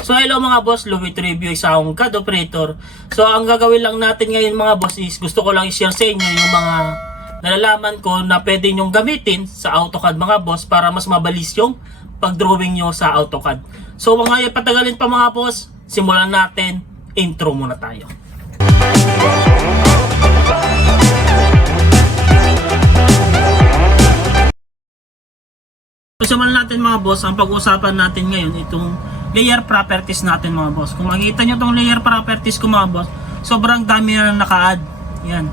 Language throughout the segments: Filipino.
So hello mga boss, Louis Review isa akong CAD operator. So ang gagawin lang natin ngayon mga boss is gusto ko lang i-share sa inyo yung mga nalalaman ko na pwede nyong gamitin sa AutoCAD mga boss para mas mabilis yung pag-drawing nyo sa AutoCAD. So mga patagalin pa mga boss, simulan natin. Intro muna tayo. So simulan natin mga boss, ang pag-uusapan natin ngayon itong layer properties natin mga boss. Kung makikita nyo itong layer properties ko mga boss, sobrang dami na naka-add. Yan.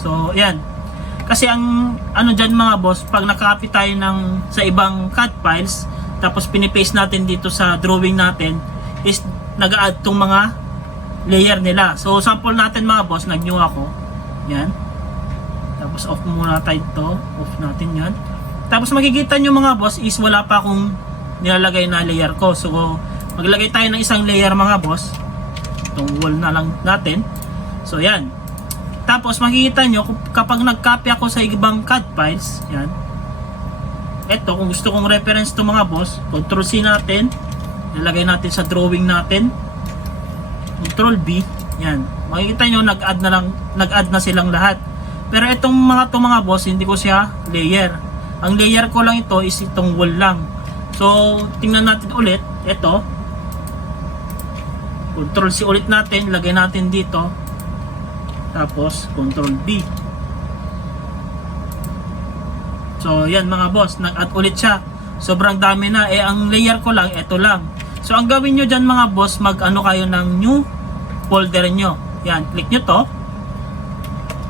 So, yan. Kasi ang ano dyan mga boss, pag nakaka-copy tayo ng, sa ibang CAD files, tapos pinipaste natin dito sa drawing natin, is nag-add tong mga layer nila. So, sample natin mga boss, nag-new ako. Yan. Tapos off muna tayo ito. Off natin yan. Tapos makikita nyo mga boss is wala pa akong nilalagay na layer ko. So, maglagay tayo ng isang layer mga boss. Itong wall na lang natin. So, yan. Tapos makikita nyo kapag nag-copy ako sa ibang CAD files, yan. Ito, kung gusto kong reference to mga boss, Control C natin. Nilagay natin sa drawing natin. Control B. Yan. Makikita nyo, nag-add na lang, nag-add na silang lahat. Pero itong mga to mga boss, hindi ko siya layer. Ang layer ko lang ito is itong wall lang. So, tingnan natin ulit. Ito. Control C ulit natin. Lagay natin dito. Tapos, Control B. So, yan mga boss. Nag-add ulit siya. Sobrang dami na. Eh, ang layer ko lang, ito lang. So, ang gawin nyo dyan mga boss, mag-ano kayo ng new folder nyo. Yan, click nyo to.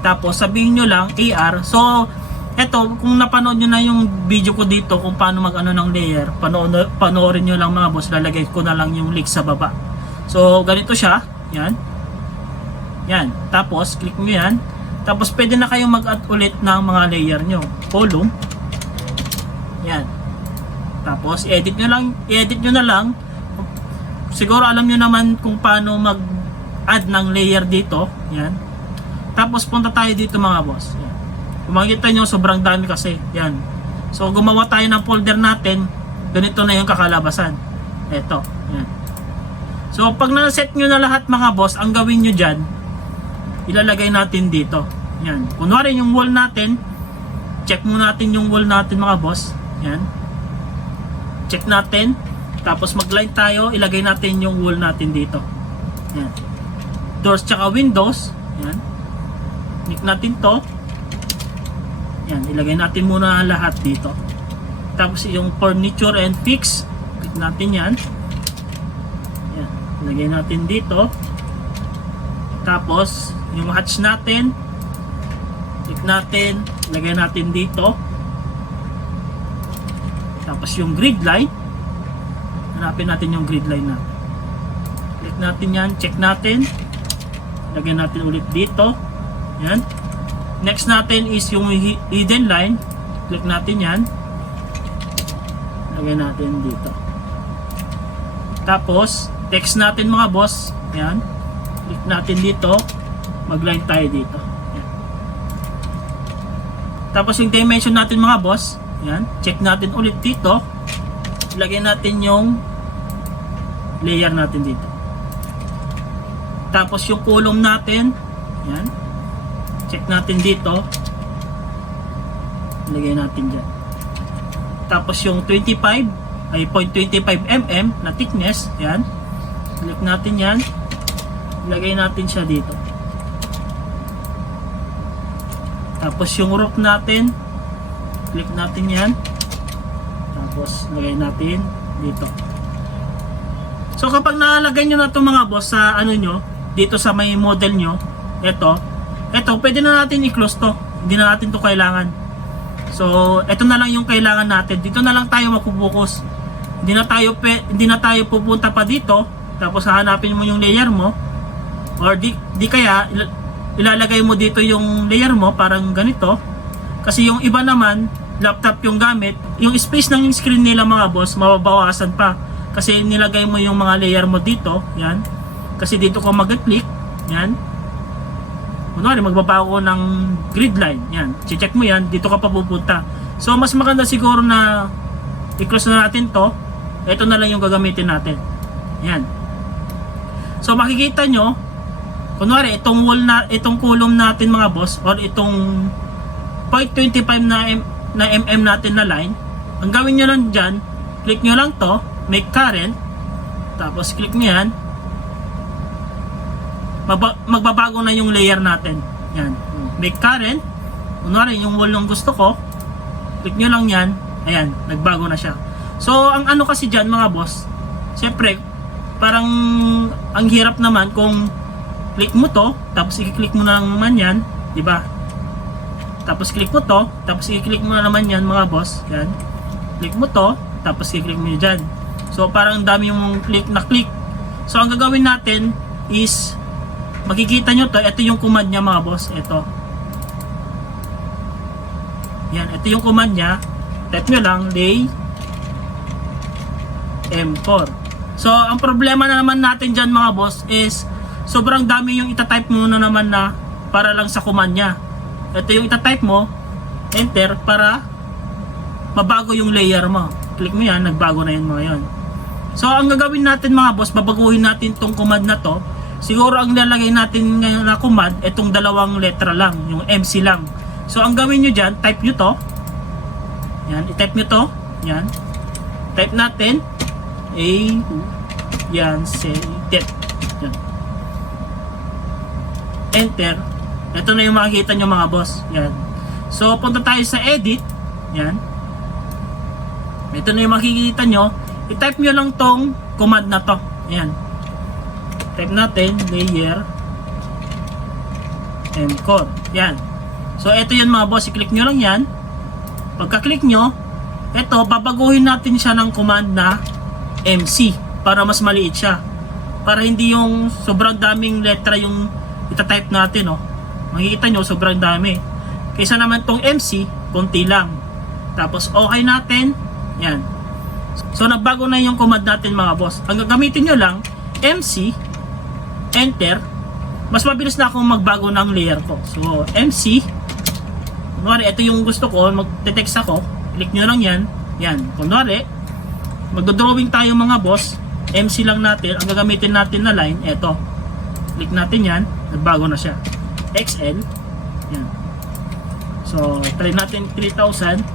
Tapos, sabihin nyo lang, AR. So, eto, kung napanood nyo na yung video ko dito kung paano mag-ano ng layer, panoorin nyo lang mga boss, lalagay ko na lang yung link sa baba. So, ganito siya. Yan. Yan. Tapos, click nyo yan. Tapos, pwede na kayong mag-add ulit ng mga layer nyo. Column. Yan. Tapos, edit nyo lang, edit nyo na lang. Siguro alam nyo naman kung paano mag-add ng layer dito. Yan. Tapos, punta tayo dito mga boss. Yan. Kung makikita nyo, sobrang dami kasi. Yan. So, gumawa tayo ng folder natin. Ganito na yung kakalabasan. Ito. Yan. So, pag na-set nyo na lahat mga boss, ang gawin nyo dyan, ilalagay natin dito. Yan. Kunwari yung wall natin, check mo natin yung wall natin mga boss. Yan. Check natin. Tapos mag-line tayo, ilagay natin yung wall natin dito. Yan. Doors tsaka windows. Yan. Click natin to. Yan, ilagay natin muna lahat dito. Tapos yung furniture and fix, click natin yan. Yan, ilagay natin dito. Tapos, yung hatch natin, click natin, ilagay natin dito. Tapos yung grid line, hanapin natin yung grid line natin. Click natin yan, check natin. Lagyan natin ulit dito. Yan. Next natin is yung hi- hidden line. Click natin yan. Lagyan natin dito. Tapos, text natin mga boss. Yan. Click natin dito. Mag-line tayo dito. Yan. Tapos yung dimension natin mga boss. Yan. Check natin ulit dito. Lagyan natin yung layer natin dito. Tapos yung column natin. Yan. Check natin dito. Lagay natin dyan. Tapos yung 25 ay 0.25 mm na thickness. Yan. Click natin yan. Ilagay natin siya dito. Tapos yung roof natin. Click natin yan. Tapos lagay natin dito. So kapag nalagay nyo na itong mga boss sa ano nyo, dito sa may model nyo, ito, ito, pwede na natin i-close to. Hindi na natin to kailangan. So, ito na lang yung kailangan natin. Dito na lang tayo magpupokus. Hindi na tayo, hindi na tayo pupunta pa dito, tapos hahanapin mo yung layer mo, or di, di kaya, ila- ilalagay mo dito yung layer mo, parang ganito. Kasi yung iba naman, laptop yung gamit, yung space ng screen nila mga boss, mababawasan pa. Kasi nilagay mo yung mga layer mo dito, yan. Kasi dito ka mag-click, yan. Kunwari, magbaba ako ng grid line, yan. check mo yan, dito ka pa pupunta. So, mas maganda siguro na i-close na natin to. Ito na lang yung gagamitin natin. Yan. So makikita nyo, kunwari itong wall na itong column natin mga boss or itong 0.25 na m, na mm natin na line, ang gawin nyo lang dyan, click nyo lang to, make current, tapos click nyo yan, magbabago na yung layer natin. Yan. Make current, kunwari yung wall ng gusto ko, click nyo lang yan, ayan, nagbago na siya. So, ang ano kasi dyan mga boss, siyempre, parang ang hirap naman kung click mo to, tapos i-click mo na naman yan, di ba? Tapos click mo to, tapos i-click mo na naman yan mga boss, yan. Click mo to, tapos i-click mo dyan. So, parang dami yung click na click. So, ang gagawin natin is, makikita nyo to, ito yung command niya mga boss, ito. Yan, ito yung command niya. Type nyo lang, lay M4. So, ang problema na naman natin dyan mga boss is sobrang dami yung itatype mo na naman na para lang sa command niya. Ito yung itatype mo, enter, para mabago yung layer mo. Click mo yan, nagbago na yun mga yun. So, ang gagawin natin mga boss, babaguhin natin tong command na to. Siguro ang lalagay natin ngayon na command, itong dalawang letra lang, yung MC lang. So, ang gawin nyo dyan, type nyo to. Yan, i-type nyo to. Yan. Type natin. A, yan, say. Yan. Enter. Ito na yung makikita nyo mga boss. Yan. So, punta tayo sa edit. Yan. Ito na yung makikita nyo. I-type nyo lang tong command na to. Yan. Type natin, layer, core. Yan. So, ito yun mga boss. I-click nyo lang yan. Pagka-click nyo, ito, babaguhin natin siya ng command na MC para mas maliit siya. Para hindi yung sobrang daming letra yung itatype natin, oh. Makikita nyo, sobrang dami. Kaysa naman tong MC, konti lang. Tapos, okay natin. Yan. So, nagbago na yung command natin mga boss. Ang gagamitin nyo lang, MC, enter, mas mabilis na akong magbago ng layer ko. So, MC, kunwari, ito yung gusto ko, magte-text ako, click nyo lang yan, yan, kunwari, magdodrawing tayo mga boss, MC lang natin, ang gagamitin natin na line, ito, click natin yan, nagbago na siya, XL, yan, so, try natin 3,000,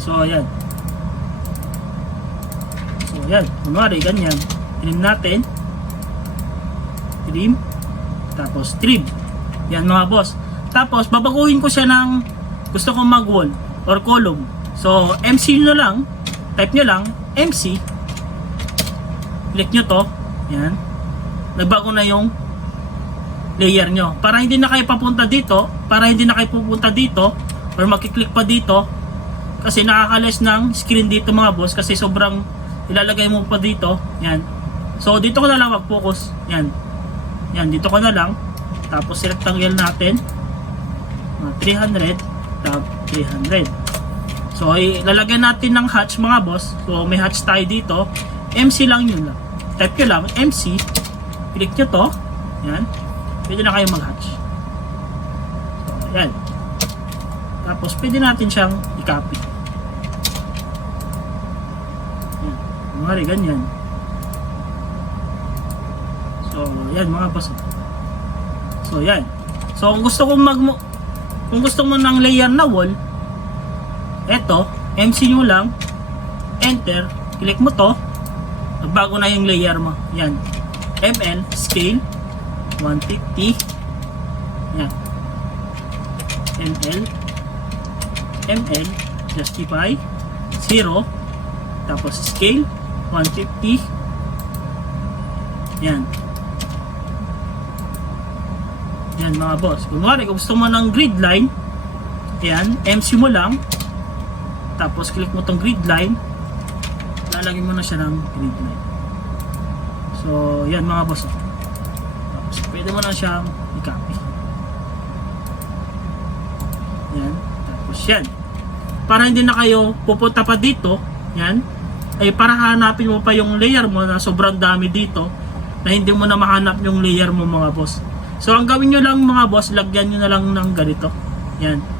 so, yan, so, yan, kunwari, ganyan, trim natin, trim, tapos trim, yan mga boss, tapos, babaguhin ko siya ng gusto kong mag-wall or column. So, MC nyo lang, type nyo lang, MC, click nyo to, yan, nagbago na yung layer nyo. Para hindi na kayo papunta dito, para hindi na kayo pupunta dito, or makiklik pa dito, kasi nakakales ng screen dito mga boss, kasi sobrang ilalagay mo pa dito, yan. So, dito ko na lang mag-focus, yan. Yan, dito ko na lang, tapos rectangle natin, mga 300 tab 300 so ilalagay natin ng hatch mga boss. So may hatch tayo dito. MC lang yun lang. Type nyo lang MC click nyo to. Yan. Pwede na kayo mag hatch so yan tapos pwede natin siyang i-copy. Yan kumari ganyan. So yan mga boss. So yan so kung gusto kong mag kung gusto mo ng layer na wall, eto, MC nyo lang, enter, click mo to, magbago na yung layer mo. Yan. ML, scale, 150, yan. ML, ML, justify, 0, tapos scale, 150, yan. Yan mga boss. Kunwari, kung gusto mo ng grid line, yan, MC mo lang, tapos click mo tong grid line, lalagyan mo na siya ng grid line. So, yan mga boss. Tapos, pwede mo na siyang i-copy. Yan. Tapos, yan. Para hindi na kayo pupunta pa dito, yan, ay para hanapin mo pa yung layer mo na sobrang dami dito, na hindi mo na mahanap yung layer mo mga boss. So ang gawin nyo lang mga boss, lagyan nyo na lang ng ganito. Yan.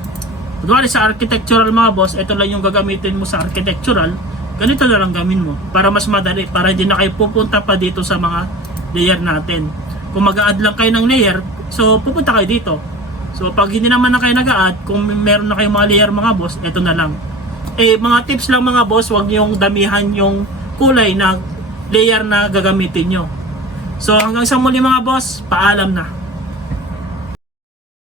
Kunwari sa architectural mga boss, ito lang yung gagamitin mo sa architectural. ganito na lang gawin mo para mas madali para hindi na kayo pupunta pa dito sa mga layer natin. Kung mag-add lang kayo ng layer so pupunta kayo dito. So pag hindi naman na kayo nag-add kung meron na kayong mga layer mga boss eto na lang. Eh mga tips lang mga boss wag niyong damihan yung kulay na layer na gagamitin nyo. So hanggang sa muli mga boss paalam na